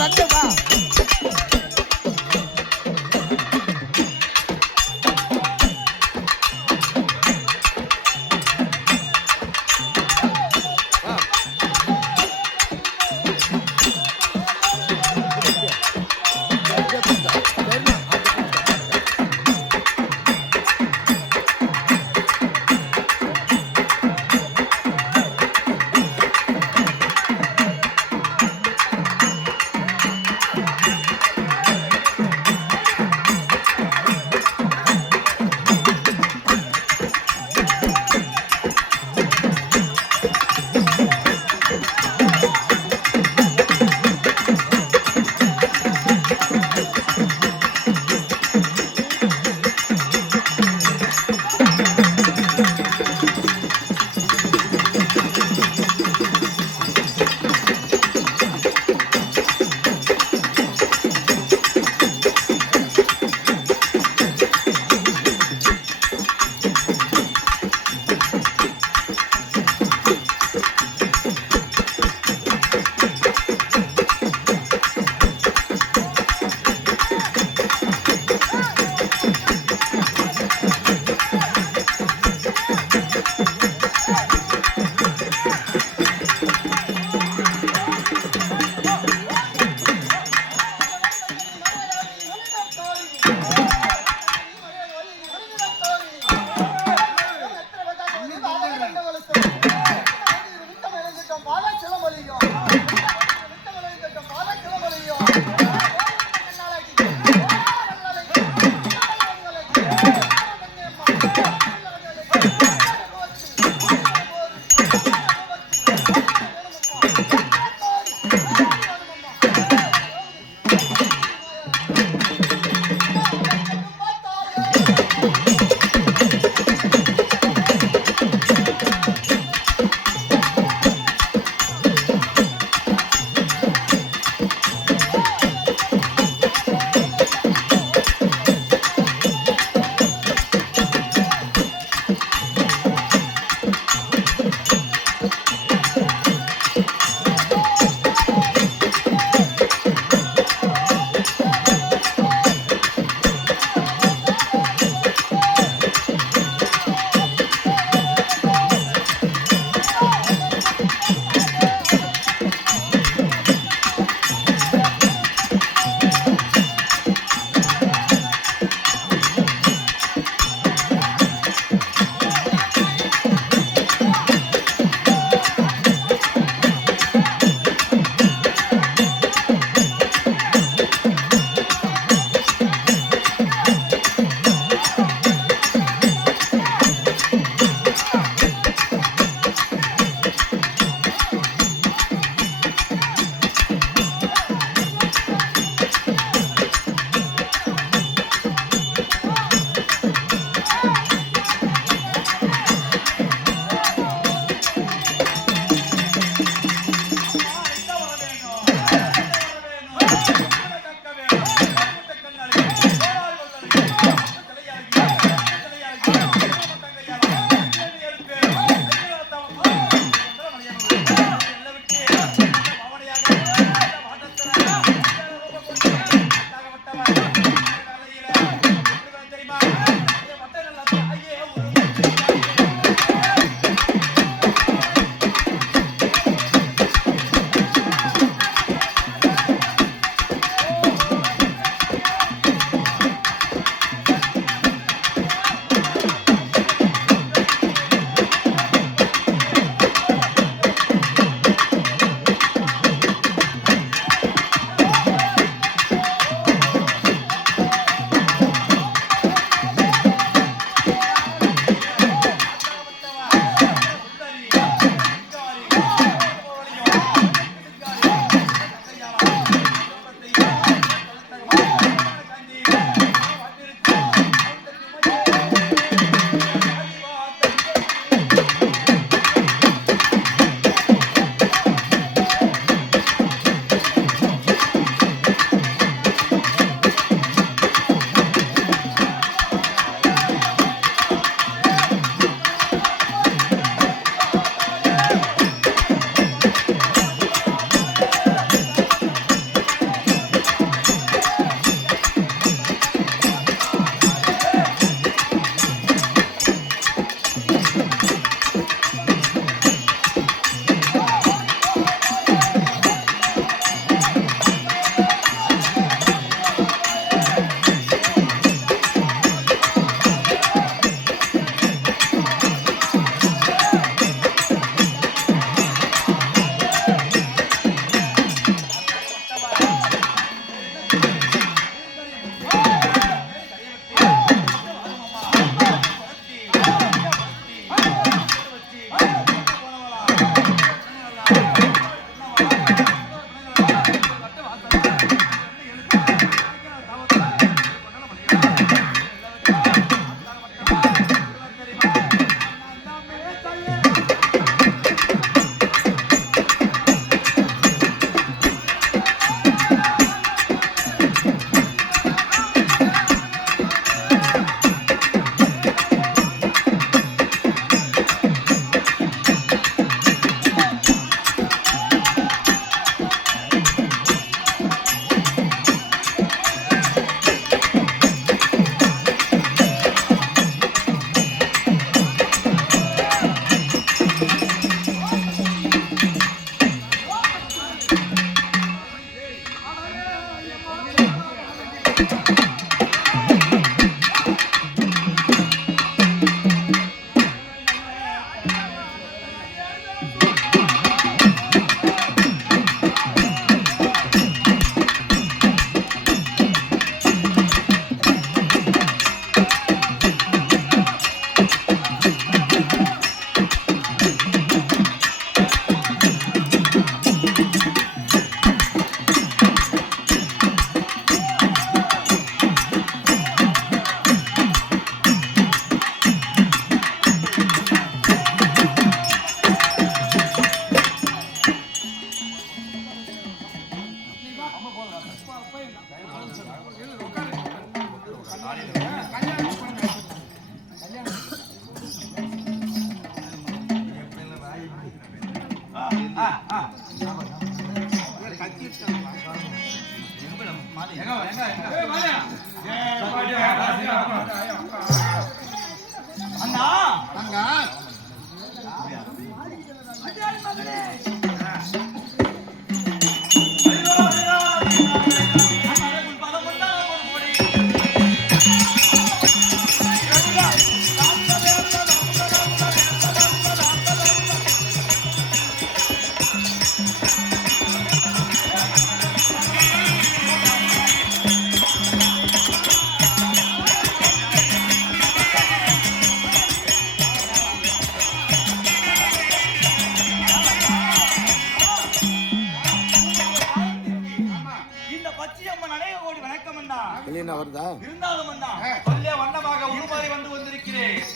வந்தவா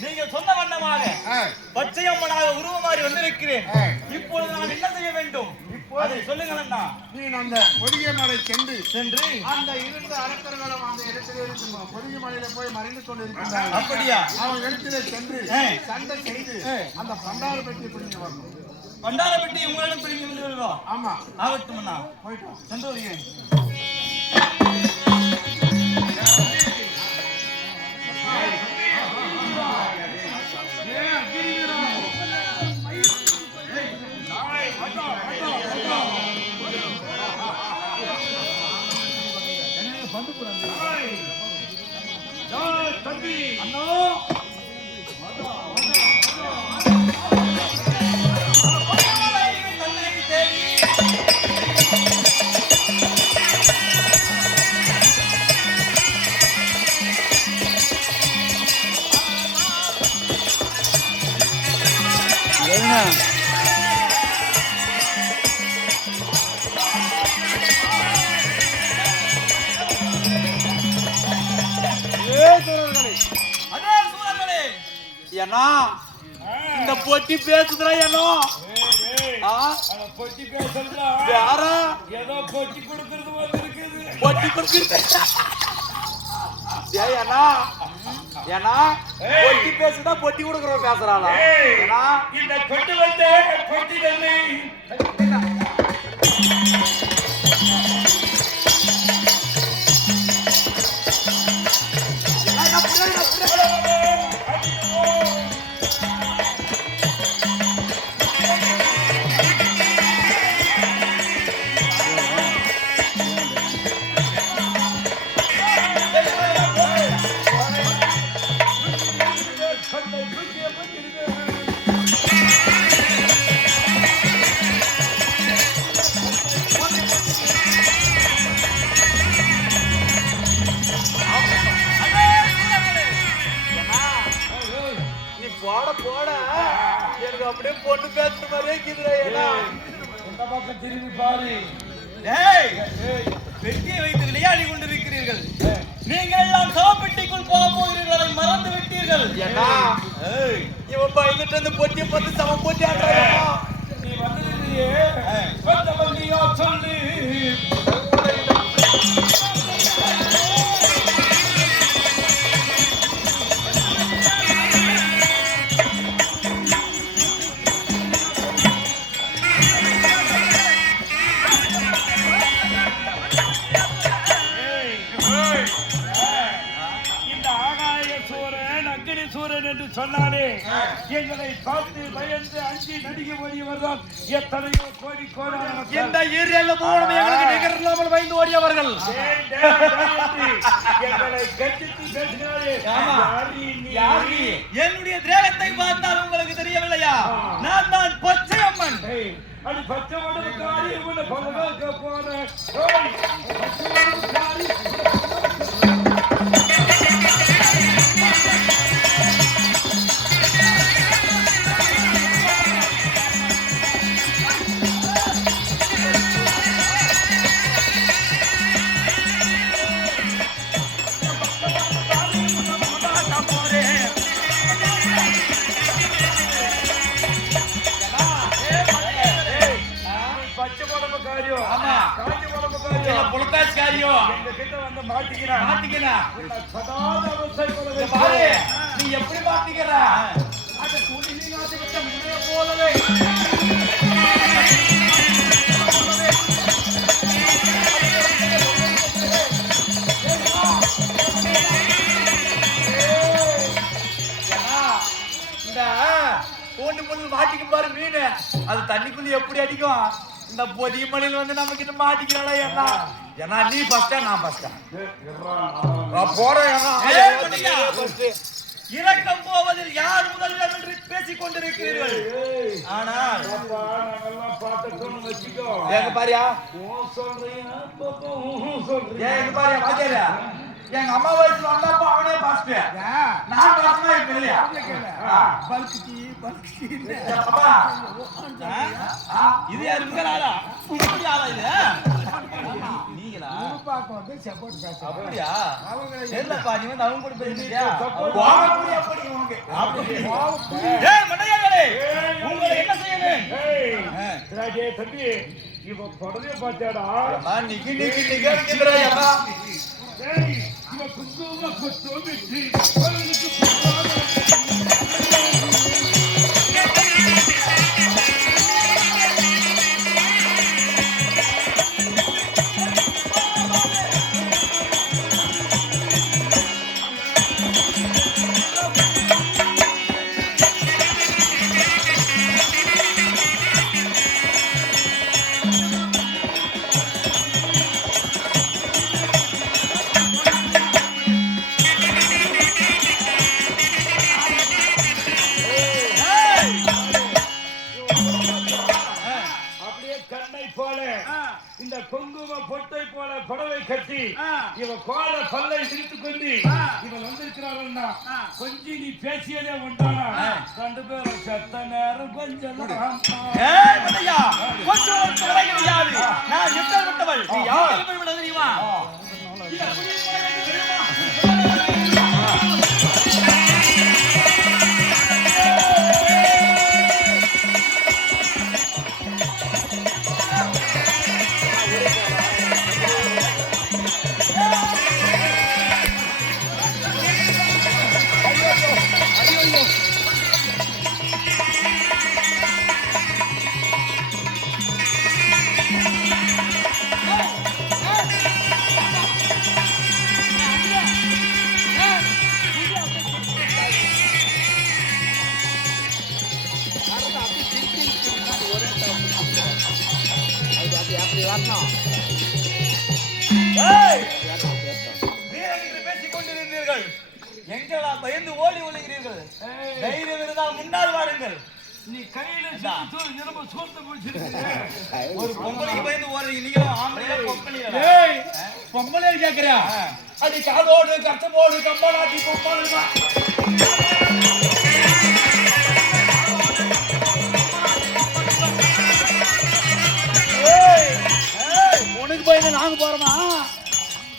நீங்க சொன்ன வண்ணமாக பச்சையம்மனாக உருவமாறி வந்திருக்கிறேன். இப்பொழுது நான் என்ன செய்ய வேண்டும்? அதை சொல்லுங்கள் அண்ணா. நீ அந்த பொதிகை மலை சென்று அந்த இருந்த அரக்கர்களும் அந்த இடத்திலே இருக்கும் பொதிகை மலையில போய் மறைந்து கொண்டிருக்கிறார். அப்படியா? அவன் இடத்திலே சென்று சண்டை செய்து அந்த பண்டார பெட்டி பிடிங்க வரணும். பண்டார பெட்டி உங்களிடம் பிடிங்க வந்து வருவோம். ஆமா, ஆகட்டும் அண்ணா. போயிட்டோம், சென்று வருகிறேன். இந்த பொட்டி பேசுறா ஏனோ பொட்டி பேசுறா யாரா ஏதோ பொட்டி கொடுக்கறது வந்து இருக்குது. பொட்டி கொடுக்கறது ஏனா ஏனா பொட்டி பேசுதா பொட்டி கொடுக்கற பேசுறாளா? ஏனா இந்த கொட்டு வந்து பொட்டி தண்ணி அப்படியே பொண்ணு பேசுற மாதிரியே இருக்குதுடா. இந்த பக்கம் திரும்பி பாரு. வெட்டியை வைத்து விளையாடி கொண்டிருக்கிறீர்கள். நீங்கள் எல்லாம் சவப்பெட்டிக்குள் போக போகிறீர்கள், அதை மறந்து விட்டீர்கள். இவன் பயந்துட்டு அந்த பொட்டியை பார்த்து சம போட்டி ஆடுறாங்க. நீ வந்திருக்கிறியே சொல்லு. சொன்னானே எங்களை பார்த்து பயந்து அஞ்சி நடிக்க ஓடியவர்கள் எத்தனையோ கோடி கோடான மக்கள். இந்த ஏரியால போனோம் எங்களுக்கு நிகர் இல்லாமல் பயந்து ஓடியவர்கள். எங்களை கட்டித்து பேசினாரே. யார் நீ? என்னுடைய தேகத்தை பார்த்தால் உங்களுக்கு தெரியவில்லையா? நான் தான் பச்சை அம்மன். அது பச்சை மண்டபக்காரி இவனை பகவான் போன பச்சை மண்டபக்காரி. நீ எப்படி மாட்டிக்கிற? அந்த துணி போலவே இந்த பொண்ணு மாட்டிக்கு பாரு மீன், அது தண்ணிக்குள்ள எப்படி அடிக்கும்? இந்த பொதிய மலையில வந்து நம்ம கிட்ட மாட்டிக்கிறாளா? ஏன்னா ஏன்னா நீ ஃபர்ஸ்டா நான் ஃபர்ஸ்டா போறேன். இறக்கம் போவதில் யார் முதல்வர் என்று பேசிக் கொண்டிருக்கிறீர்கள். ஆனால் எங்க பாரியா எங்க பாரியா பாத்தியா எங்க அம்மா வயசுல வந்தப்ப அவனே பாஸ்ட் நான் பாஸ்ட் இப்ப இல்லையா? இது யாரு உங்களாலா? உங்களாலா இது நீங்களா? அப்படியா? தெரியலப்பா, நீ வந்து அவங்க கூட பேசுறியா? உங்களை என்ன செய்யணும்? தம்பி இவன் படவே பார்த்தாடா. நிக்கி நிக்கி நிக்கிறா. இவன் குங்கும கொத்து இந்த குங்கும பொட்டை போல புடவை கட்டி இவன் கோல பல்லை விரித்துக் கொண்டு இவன் வந்திருக்கிறாருன்னா கொஞ்சம் நீ பேசியதே உண்டானா? ரெண்டு பேரும் சத்த நேரம் கொஞ்சம் தெரியுமா? பேசிக் கொண்டிருந்தீர்கள், எங்களா பயந்து ஓடி ஒழுகிறீர்கள்? தைரியம் இருந்தால் முன்னால் வாருங்கள். நீ கையில சோர்ந்து ஒரு பொம்பளைக்கு பயந்து ஓடுறீங்க. நீங்களும் ஆம்பளையா பொம்பளையா? பொம்பளை கேக்குறியா? அது காதோடு கஷ்டமோடு கம்பளாட்டி பொம்பளை உனக்கு பயந்து நாங்க போறோமா?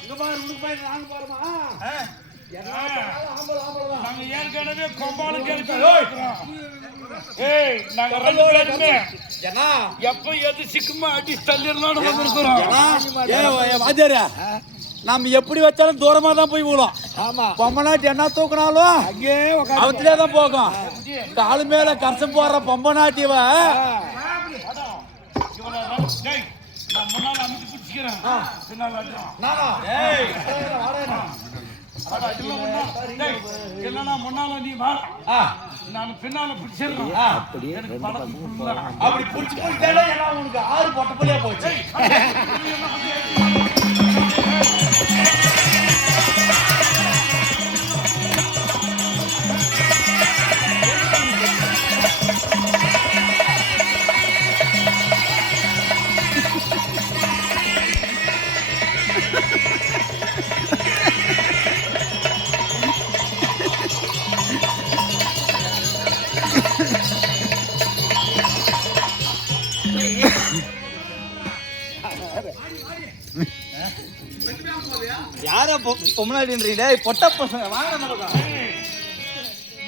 இங்க பாரு, உனக்கு பயந்து நாங்க போறோமா? நாங்க ஏற்கனவே கொம்பால நாங்க ரெண்டு பேருமே எப்ப எது சிக்குமா அடி தள்ளிடலாம்னு வாத்தியாரா, நம்ம எப்படி வச்சாலும் தூரமா தான் போய் விடும். பொம்மநாட்டி என்ன தூக்கினாலும் அவத்திலே தான் போகும். காலு மேல கரசம் போடுற பொம்மநாட்டிவ முன்னால அமைச்சு பிடிச்சிக்கிறேன். அட, இதெல்லாம் ஒண்ணும். டேய், என்னன்னா முன்னால நீ வா, நான் பின்னால பிடிச்சிடறேன். எனக்கு பணம் full-ஆ. அப்படி புடிச்சு போயிட்டாலே ஏன்னா உனக்கு 6 பொட்ட புள்ளையா போச்சு. யார பொம்மனாடின்றீங்க பொட்ட பசங்க வாங்க நம்ம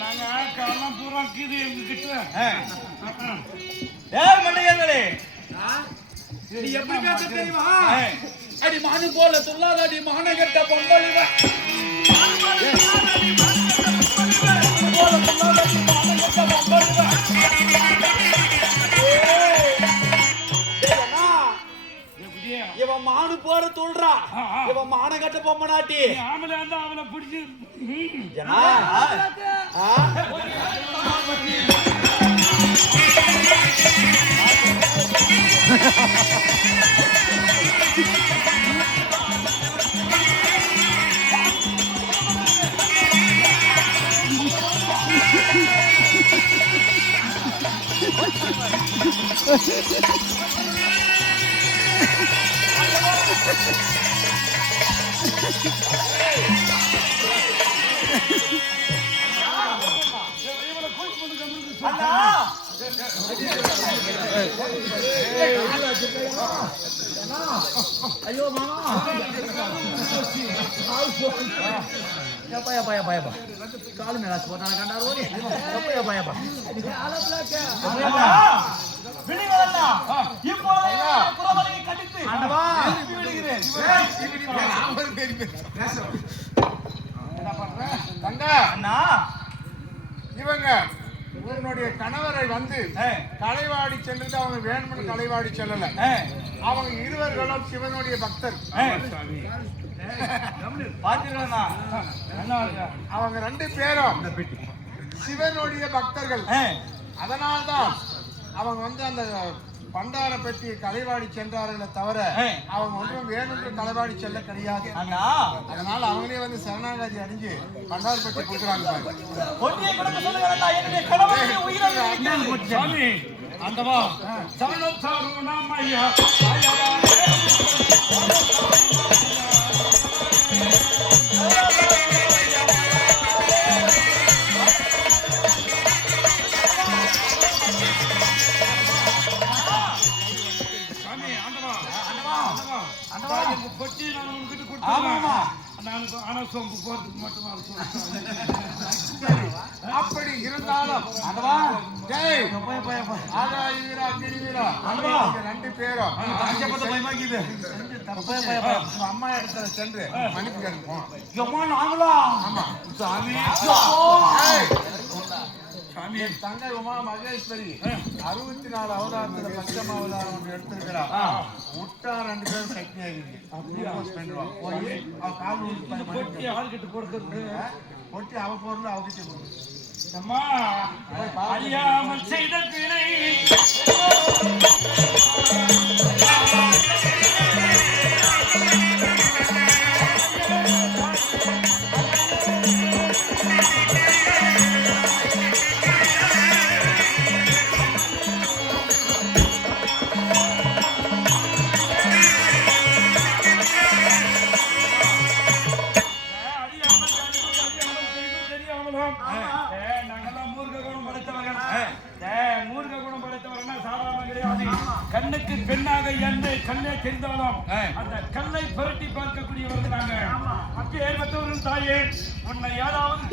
நாங்க ஆட்கள்லாம் பூரா கீது எங்ககிட்ட. ஏய் மண்டையங்களே நீ எப்படி பேச தெரியுமா? அடி மானு போல துள்ளாதடி மானகட்ட பொம்பளிவ போல துள்ளாதடி மானகட்ட பொம்பளிவ இவன் மானு போற துள்றா இவன் மானகட்ட பொம்மனாட்டி ஆமல அந்த அவனை பிடிச்சி ஜனா ஐயோ மாமா காலு மேல போட்டான கண்டாரோ இவங்க இவனுடைய கணவரை வந்து கலைவாடி சென்றது அவங்க வேணும்னு கலைவாடி செல்லல. அவங்க இருவர்களும் சிவனுடைய பக்தர். அவங்க 2 பேரும் சிவனுடைய பக்தர்கள். அதனால்தான் அவங்க வந்து அந்த பண்டார பெட்டி கலைவாடி சென்றார்களே தவிர அவங்க ஒன்றும் வேணும்னு கலைவாடி செல்ல கிடையாது. அதனால அவங்களே வந்து சரணாகதி அடைஞ்சு பண்டார பெட்டி கொடுக்குறாங்க. சாமி அந்தவா சரணம் சாருணம் ஐயா கொட்டி நான் உங்ககிட்ட கொடுத்தேன். நான் ஆனா சோம்பு போறதுக்கு மட்டும் அப்படி இருந்தாலும் ரெண்டு பேரும் அம்மா இடத்துல சென்று மன்னிப்பு கேட்போம். ஆமா சாமி தங்கை உமா மகேஸ்வரி 64 அவதாரத்துல பஞ்சம அவதாரம் எடுத்திருக்கிறா. விட்டா 2 பேரும் சக்தி ஆகிருக்கு. போய் அவ கால் கொட்டி ஆள்கிட்ட கொடுக்கறது கொட்டி அவ பொருள் அவகிட்ட கொடுக்கு. அம்மா அறியாமல் செய்த பிழை கண்ணுக்கு பெண்ணாக எந்த கண்ணே தெரிந்தாலும் அந்த கல்லை புரட்டி பார்க்கக்கூடியவர்கள் நாங்க. அப்படி ஏற்பட்டவர்கள் தாயே உன்னை ஏதாவது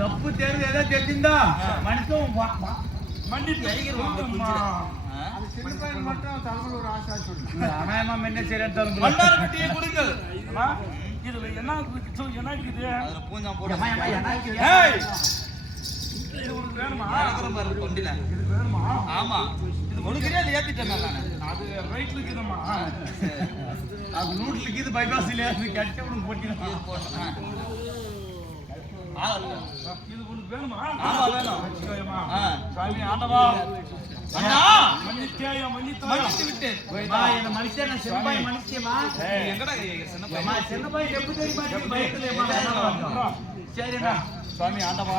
தப்பு தெரிஞ்சு ஏதோ தெரிஞ்சிருந்தா மனுஷன் மன்னிப்பு சின்ன பையன் மட்டும் தமிழ் ஒரு ஆசை சொல்லு. அனாயமா என்ன செய்யறேன் கொடுங்கள். இதுல என்ன இது உனக்கு வேணுமா? ஆமா இது கொடுக்கறியா இல்ல ஏத்திட்டேன். அது ரைட்ல இருக்குதம்மா. அது நூட்ல இருக்குது பைபாஸ் இல்லையா கட்ட உனக்கு போட்டினா இது உனக்கு வேணுமா? ஆமா வேணும். வச்சுக்கோயம்மா. சாமி ஆண்டவா அண்ணா மன்னித்தாயா மன்னித்து விட்டேன். இந்த மனுஷன் சென்பாய் மனுஷியமா எங்கடா சின்ன பையன் அம்மா சென்பாய் எப்படி தெரியுமா பயத்துலமா சரிண்ணா சுவாமி ஆண்டவா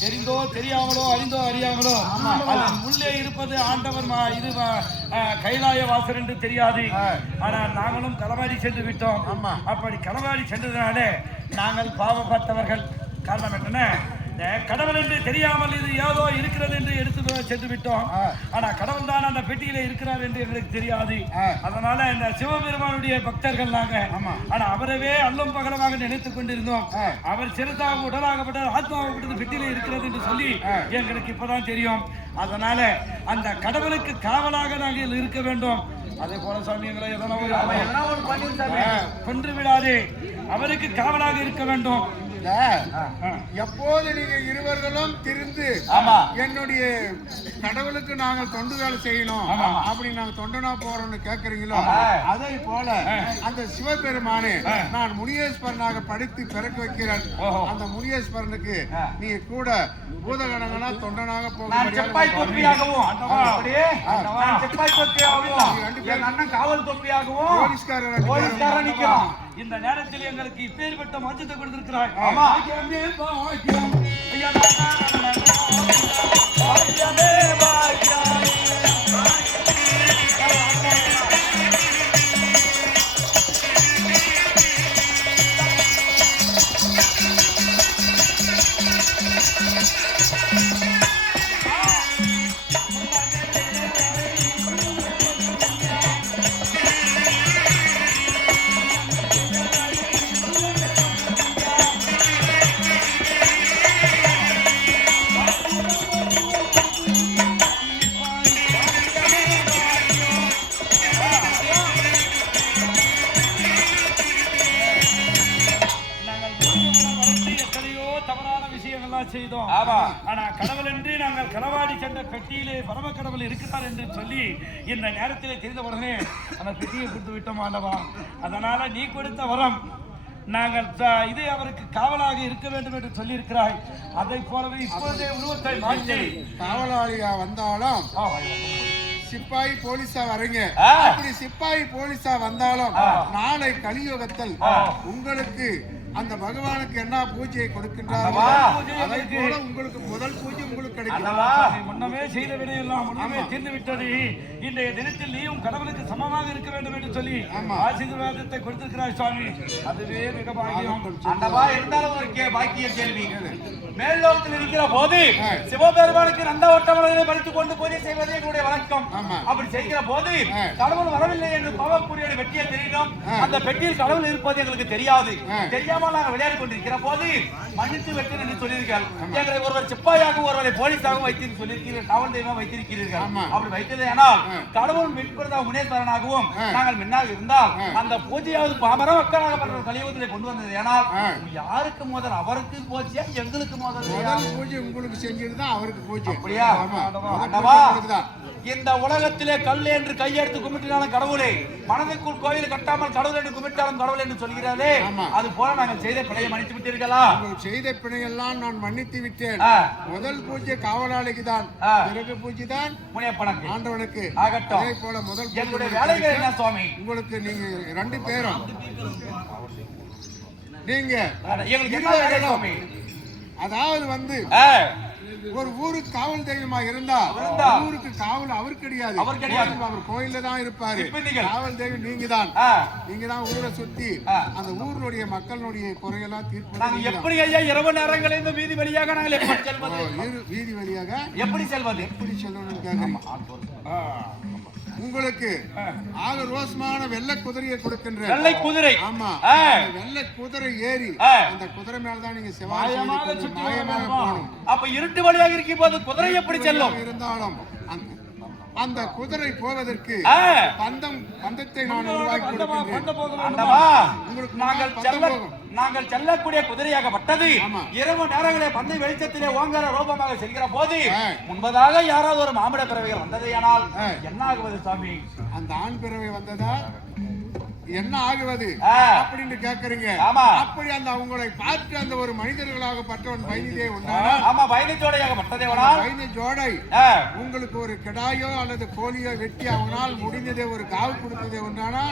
தெரிந்தோ தெரியாமலோ அறிந்தோ அறியாமலோ அதன் உள்ளே இருப்பது ஆண்டவர் இது கைலாய வாசல் என்று தெரியாது. ஆனால் நாங்களும் களவாடி சென்று விட்டோம். அப்படி களவாடி சென்றதுனாலே நாங்கள் பாவப்பட்டவர்கள். காரணம் என்னன்னா கடவுள் என்று தெரியாமல் இது ஏதோ இருக்கிறது என்று எடுத்து சென்று விட்டோம். ஆனா கடவுள் தான் அந்த பெட்டியில இருக்கிறார் என்று எங்களுக்கு தெரியாது. அதனால இந்த சிவபெருமானுடைய பக்தர்கள் நாங்க. ஆனா அவரவே அல்லும் பகலமாக நினைத்துக் கொண்டிருந்தோம். அவர் சிறுதாக உடலாகப்பட்ட ஆத்மாகப்பட்டது பெட்டியில இருக்கிறது என்று சொல்லி எங்களுக்கு இப்பதான் தெரியும். அதனால அந்த கடவுளுக்கு காவலாக நாங்கள் இருக்க வேண்டும். அதே போல சாமி எங்களை எதனா கொன்று விடாதே, அவருக்கு காவலாக இருக்க வேண்டும். எப்போது நீங்க இருவர்களும் திருந்து என்னுடைய கடவுளுக்கு நாங்கள் தொண்டு வேலை செய்யணும் அப்படி நாங்க தொண்டனா போறோம்னு கேக்குறீங்களோ அதே போல அந்த சிவபெருமானே நான் முனியேஸ்வரனாக படித்து பிறக்க வைக்கிறேன். அந்த முனியேஸ்வரனுக்கு நீ கூட பூதகணங்களா தொண்டனாக போக செப்பாய் தொப்பியாகவும் அண்ணன் காவல் தொப்பியாகவும் போலீஸ்காரர் நிற்கிறோம். இந்த நேரத்தில் எங்களுக்கு இப்பேற்பட்ட மாற்றத்தை கொடுத்திருக்கிறாய். செய்தோம். ஆனா கடவுள் என்று நாங்கள் களவாடி சென்ற பெட்டியிலே பரம கடவுள் இருக்கிறார் என்று சொல்லி இந்த நேரத்திலே தெரிந்த உடனே அந்த பெட்டியை கொடுத்து விட்டோம் ஆண்டவா. அதனால நீ கொடுத்த வரம் நாங்கள் இது அவருக்கு காவலாக இருக்க வேண்டும் என்று சொல்லி இருக்கிறாய். அதை போலவே இப்போதே உருவத்தை மாற்றி காவலாளியா வந்தாலும் சிப்பாய் போலீஸா வரீங்க. அப்படி சிப்பாய் போலீஸா வந்தாலும் நாளை கலியுகத்தில் உங்களுக்கு அந்த பகவானுக்கு என்ன பூஜையை கொடுக்கின்றாரோ அதை போல உங்களுக்கு முதல் பூஜை உங்களுக்கு கிடைக்கும். முன்னமே செய்த வினையெல்லாம் முன்னமே தீர்ந்து விட்டது. இன்றைய தினத்தில் நீயும் கடவுளுக்கு சமமாக இருக்க வேண்டும் என்று சொல்லி ஆசீர்வாதத்தை கொடுத்திருக்கிறாய் சுவாமி. அதுவே மிக பாக்கியம். அந்தவா இருந்தாலும் ஒரு பாக்கிய கேள்வி. மேல்லோகத்தில் இருக்கிற போது சிவபெருமானுக்கு நந்த ஒட்டமலையை பறித்துக் கொண்டு பூஜை செய்வது எங்களுடைய வழக்கம். அப்படி செய்கிற போது கடவுள் வரவில்லை என்று கோவக்கூடிய வெட்டியை தெரியும். அந்த பெட்டியில் கடவுள் இருப்பது எங்களுக்கு தெரியாது. தெரியாம நாங்கள் விளையாடி கொண்டிருக்கிற போது மன்னித்து வெட்டு என்று சொல்லியிருக்காரு. எங்களை ஒருவர் சிப்பாயாக ஒருவரை போலீஸாக வைத்து சொல்லியிருக்கிறீர்கள். காவல் தெய்வம் வைத்திருக்கிறீர்கள். அப்படி வைத்தது ஆனால் கடவுள் மின்புறதா முனேஸ்வரனாகவும் நாங்கள் முன்னால் இருந்தால் அந்த பூஜையாவது பாமர மக்களாக பண்ற கலியுகத்திலே கொண்டு வந்தது. ஏனால் யாருக்கு முதல் அவருக்கு பூஜையா எங்களுக்கு முதல் பூஜை உங்களுக்கு செஞ்சது தான் அவருக்கு பூஜை. அப்படியா? இந்த உலகத்திலே கல் என்று கையெடுத்து கும்பிட்டாலும் கடவுளே, மனதிற்குள் கோயில் கட்டாமல் கடவுள் என்று கும்பிட்டாலும் கடவுள் என்று சொல்கிறாரே, அது போல நாங்கள் செய்த பிழையை மன்னித்து விட்டீர்களா? செய்த பிழையெல்லாம் நான் மன்னித்து விட்டேன். முதல் பூஜை காவலாளிக்கு தான், பிறகு பூஜை தான் முனியப்பனுக்கு ஆண்டவனுக்கு. ஆகட்டும். அதே போல முதல் எங்களுடைய வேலைகள் என்ன சுவாமி? உங்களுக்கு நீங்க 2 பேரும் நீங்க எங்களுக்கு என்ன வேலை சுவாமி? அதாவது வந்து ஒரு ஊருக்கு காவல் தெய்வமா இருந்தா ஊருக்கு காவல் அவர் கிடையாது. அவர் கோயில்ல தான் இருப்பாரு. காவல் தெய்வம் நீங்க தான் ஊரை சுத்தி அந்த ஊருடைய மக்களுடைய குறையெல்லாம் தீர்ப்பு. எப்படி ஐயா இரவு நேரங்களில் இந்த வீதி வழியாக நாங்கள் எப்படி செல்வது? வீதி வழியாக எப்படி செல்வது? எப்படி செல்லணும்னு கேக்குறீங்க. உங்களுக்கு ஆக ரோசமான வெள்ளை குதிரையை கொடுக்கின்ற வெள்ளை குதிரை. ஆமா, வெள்ளை குதிரை ஏறி அந்த குதிரை மேலதான் நீங்க மாயமாக போகணும். அப்ப இருட்டு வழியாக இருக்கும் போது குதிரை எப்படி செல்லும்? இருந்தாலும் அந்த குதிரை போவதற்கு பந்தத்தை நான் உருவாக்கி நாங்கள் செல்லக்கூடிய குதிரையாகப்பட்டது இரவு நேரங்களில் பந்தை வெளிச்சத்திலே ஓங்கார ரூபமாக செல்கிற போது முன்பதாக யாராவது ஒரு மாமிட பிறவைகள் வந்ததையானால் என்ன ஆகுவது சாமி? அந்த ஆண் பிறவை வந்ததா என்ன ஆகுவது அப்படின்னு கேக்குறீங்க. அப்படி அந்த அவங்களை பார்த்து அந்த ஒரு மனிதர்களாக பட்டவன் வைனிதே வைனி ஜோடை உங்களுக்கு ஒரு கிடாயோ அல்லது கோழியோ வெட்டி அவங்களால் முடிந்ததே ஒரு காவு கொடுத்ததே உண்டானா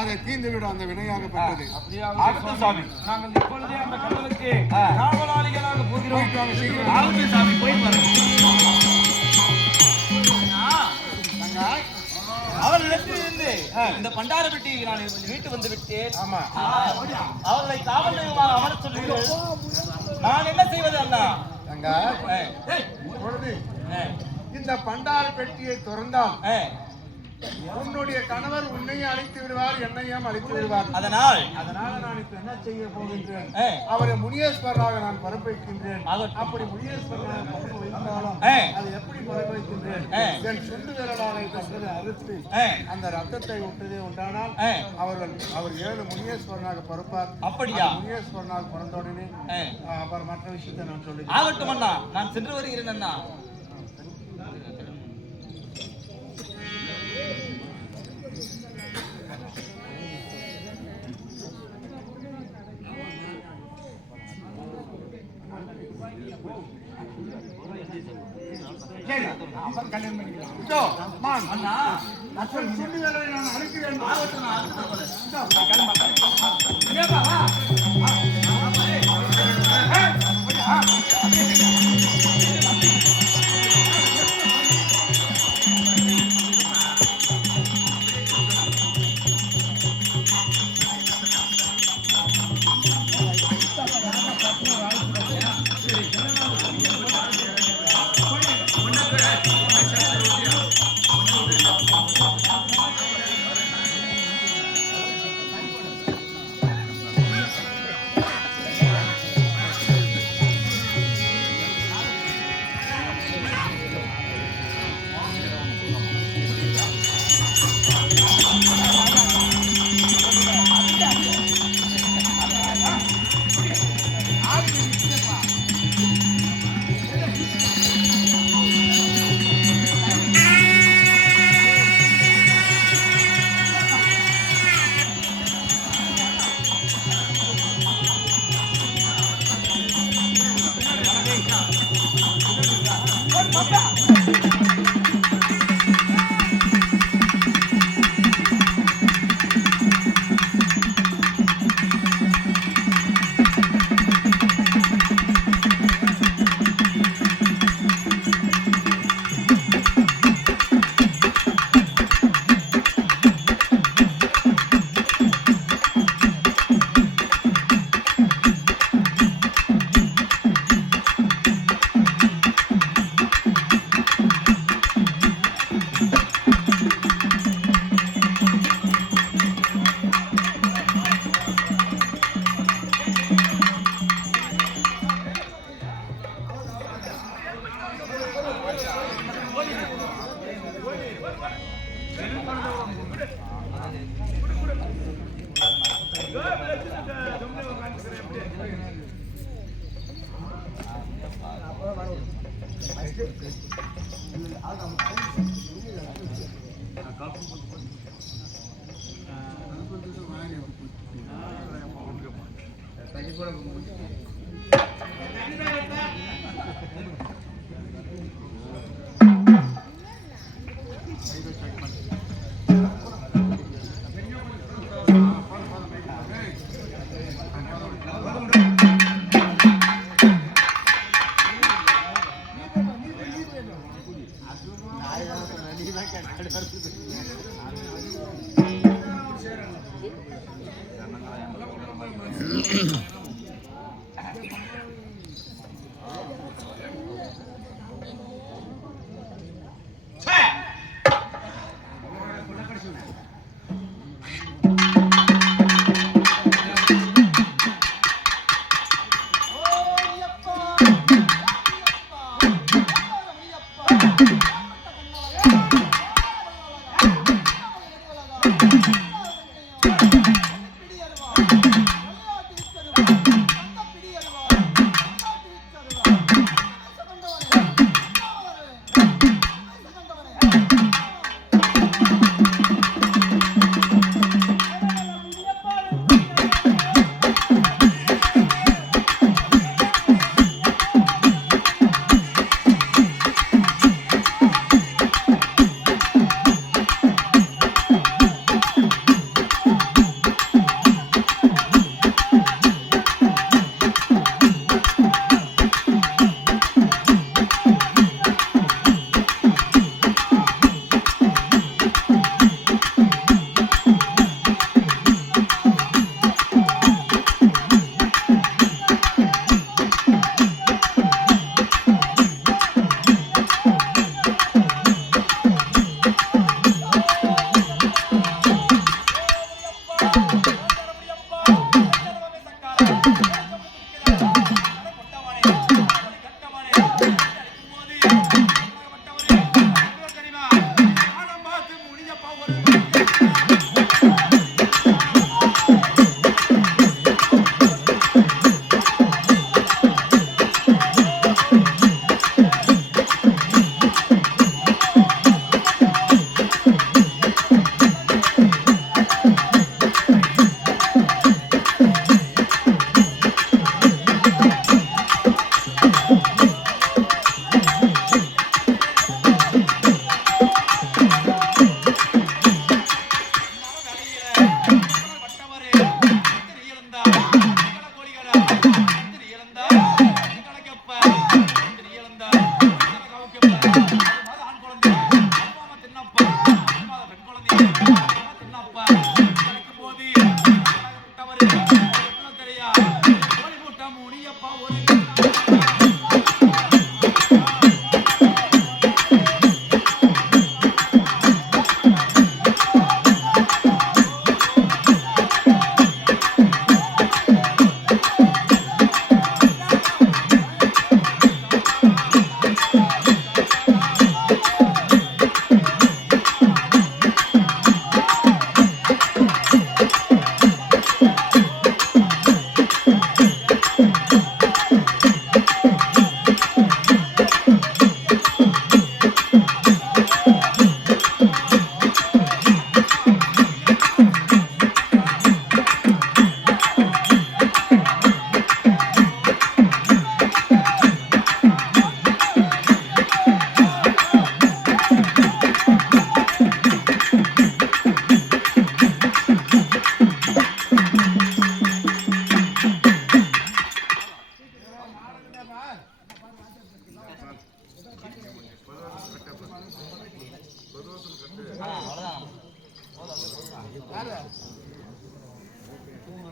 அதை தீர்ந்து விடும் அந்த வினையாகப்பட்டது. நாங்கள் இப்பொழுதே அந்த கடலுக்கு காவலாளிகளாக போகிறோம். அவர்களிடத்திலிருந்து இந்த பண்டாரப்பட்டி நான் வீட்டு வந்து விட்டேன். அவர்களை காவல் தெய்வமாக அமர சொல்லுங்கள். நான் என்ன செய்வது அண்ணா? இந்த பண்டார பெட்டியை திறந்தால் உன்னுடைய கணவர் உன்னையும் அழைத்து விடுவார், என்னையும் அழைத்து விடுவார். அதனால நான் இப்ப என்ன செய்ய போகின்றேன், அவரை முனியேஸ்வரராக நான் பரப்பிக்கின்றேன். அப்படி முனியேஸ்வரராக பரப்ப வைத்தாலும் அது எப்படி பரப்ப வைக்கின்றேன், என் சுண்டு விரலாலை தந்ததை அறுத்து அந்த ரத்தத்தை விட்டதே உண்டானால் அவர் 7 முனியேஸ்வரனாக பரப்பார். அப்படியா? முனியேஸ்வரனாக பிறந்த உடனே அப்புறம் மற்ற விஷயத்தை நான் சொல்லி ஆகட்டும் அண்ணா, நான் சென்று வருகிறேன் அண்ணா.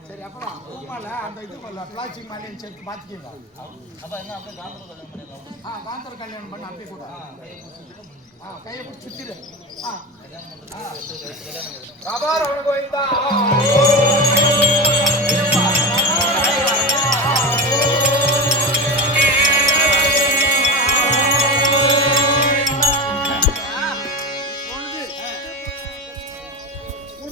சரி அப்புறம் பூமால அந்த இது பிளாஸ்டிக் மாலையும் சேர்த்து மாத்திக்கீங்க. அப்ப என்ன அப்படியே காந்தர கல்யாணம் பண்ணிடலாம். காந்தர கல்யாணம் பண்ண அப்படியே கூட கையை பிடிச்சி சுத்திடு. ராபா ரமண கோவிந்தா